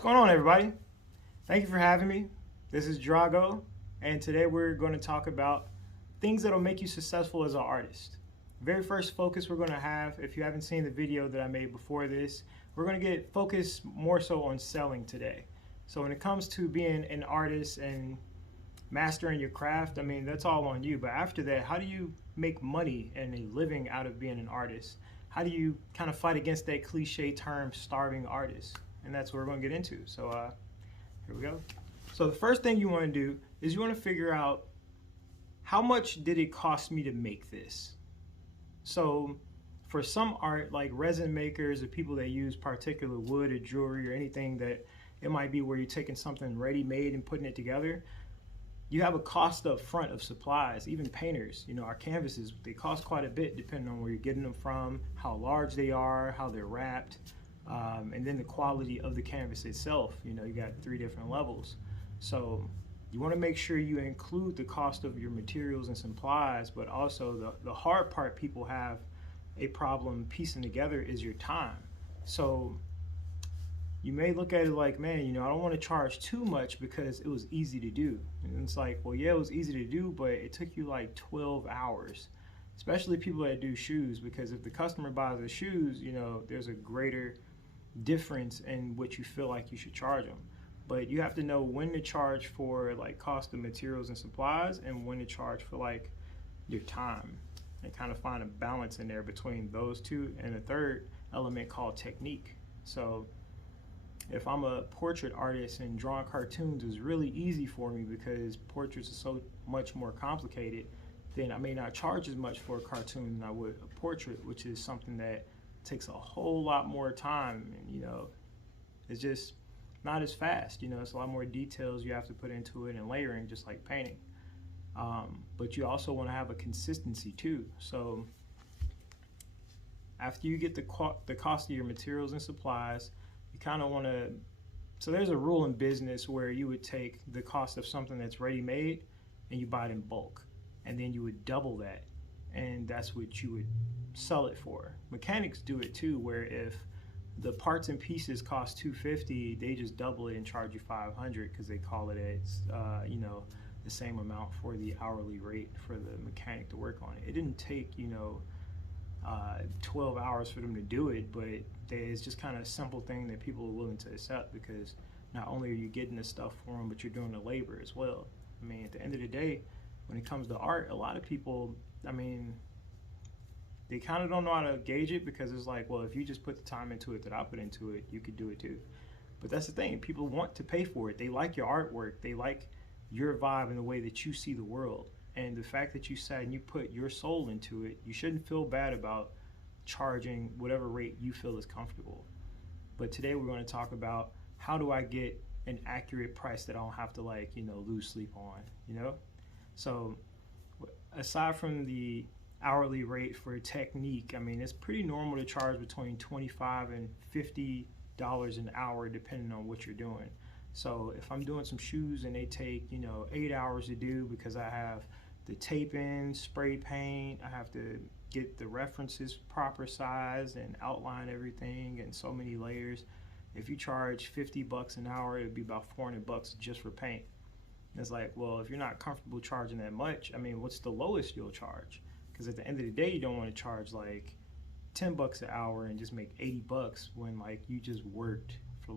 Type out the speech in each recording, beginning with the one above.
What's going on, everybody? Thank you for having me. This is Drago, and today we're going to talk about things that'll make you successful as an artist. Very first focus we're going to have, if you haven't seen the video that I made before this, we're going to get focused more so on selling today. So when it comes to being an artist and mastering your craft, I mean, that's all on you. But after that, how do you make money and a living out of being an artist? How do you kind of fight against that cliche term, starving artist? And that's what we're going to get into. So here we go. So the first thing you want to do is you want to figure out how much did it cost me to make this? So for some art, like resin makers or people that use particular wood or jewelry or anything that it might be where you're taking something ready-made and putting it together, you have a cost up front of supplies. Even painters, our canvases, they cost quite a bit depending on where you're getting them from, how large they are, how they're wrapped, and then the quality of the canvas itself. You got 3 different levels. So you want to make sure you include the cost of your materials and supplies, but also the hard part people have a problem piecing together is your time. So you may look at it like, man, I don't want to charge too much because it was easy to do. And it's like, well, yeah, it was easy to do, but it took you like 12 hours, especially people that do shoes, because if the customer buys the shoes, there's a greater difference in what you feel like you should charge them. But you have to know when to charge for like cost of materials and supplies and when to charge for like your time, and kind of find a balance in there between those two. And a third element called technique. So if I'm a portrait artist and drawing cartoons is really easy for me because portraits are so much more complicated, then I may not charge as much for a cartoon than I would a portrait, which is something that takes a whole lot more time, and it's just not as fast. It's a lot more details you have to put into it and layering, just like painting. But you also want to have a consistency too. So after you get the cost of your materials and supplies, you kind of want to, so there's a rule in business where you would take the cost of something that's ready-made and you buy it in bulk, and then you would double that, and that's what you would sell it for. Mechanics do it too, where if the parts and pieces cost $250, they just double it and charge you $500 because they call it as the same amount for the hourly rate for the mechanic to work on it. It didn't take 12 hours for them to do it, but it's just kind of a simple thing that people are willing to accept, because not only are you getting the stuff for them, but you're doing the labor as well. I mean, at the end of the day, when it comes to art, a lot of people, they kind of don't know how to gauge it, because it's like, well, if you just put the time into it that I put into it, you could do it too. But that's the thing, people want to pay for it. They like your artwork, they like your vibe and the way that you see the world. And the fact that you sat and you put your soul into it, you shouldn't feel bad about charging whatever rate you feel is comfortable. But today we're going to talk about how do I get an accurate price that I don't have to lose sleep on, So aside from the hourly rate for technique, it's pretty normal to charge between $25 and $50 an hour depending on what you're doing. So if I'm doing some shoes and they take 8 hours to do, because I have the tape in, spray paint, I have to get the references proper size and outline everything and so many layers. If you charge $50 an hour, it'd be about $400 just for paint. And it's like, well, if you're not comfortable charging that much, what's the lowest you'll charge? Because at the end of the day, you don't want to charge like $10 an hour and just make $80 when you just worked for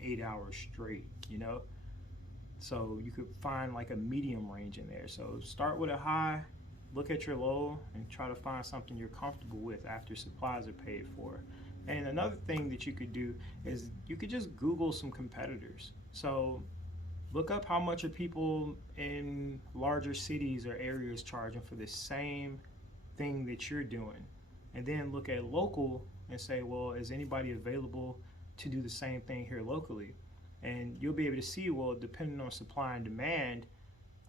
8 hours straight, So you could find a medium range in there. So start with a high, look at your low, and try to find something you're comfortable with after supplies are paid for. And another thing that you could do is you could just Google some competitors. So look up how much are people in larger cities or areas charging for the same thing that you're doing. And then look at local and say, well, is anybody available to do the same thing here locally? And you'll be able to see, well, depending on supply and demand,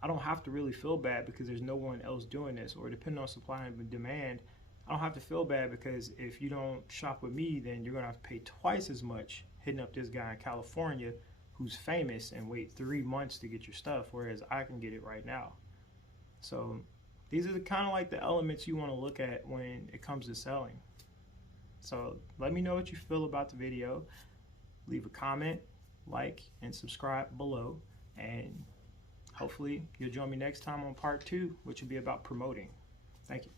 I don't have to really feel bad because there's no one else doing this. Or depending on supply and demand, I don't have to feel bad because if you don't shop with me, then you're gonna have to pay twice as much hitting up this guy in California who's famous and wait 3 months to get your stuff, whereas I can get it right now. So these are the kind of the elements you want to look at when it comes to selling. So let me know what you feel about the video. leave a comment, like, and subscribe below. And hopefully you'll join me next time on part 2, which will be about promoting. Thank you.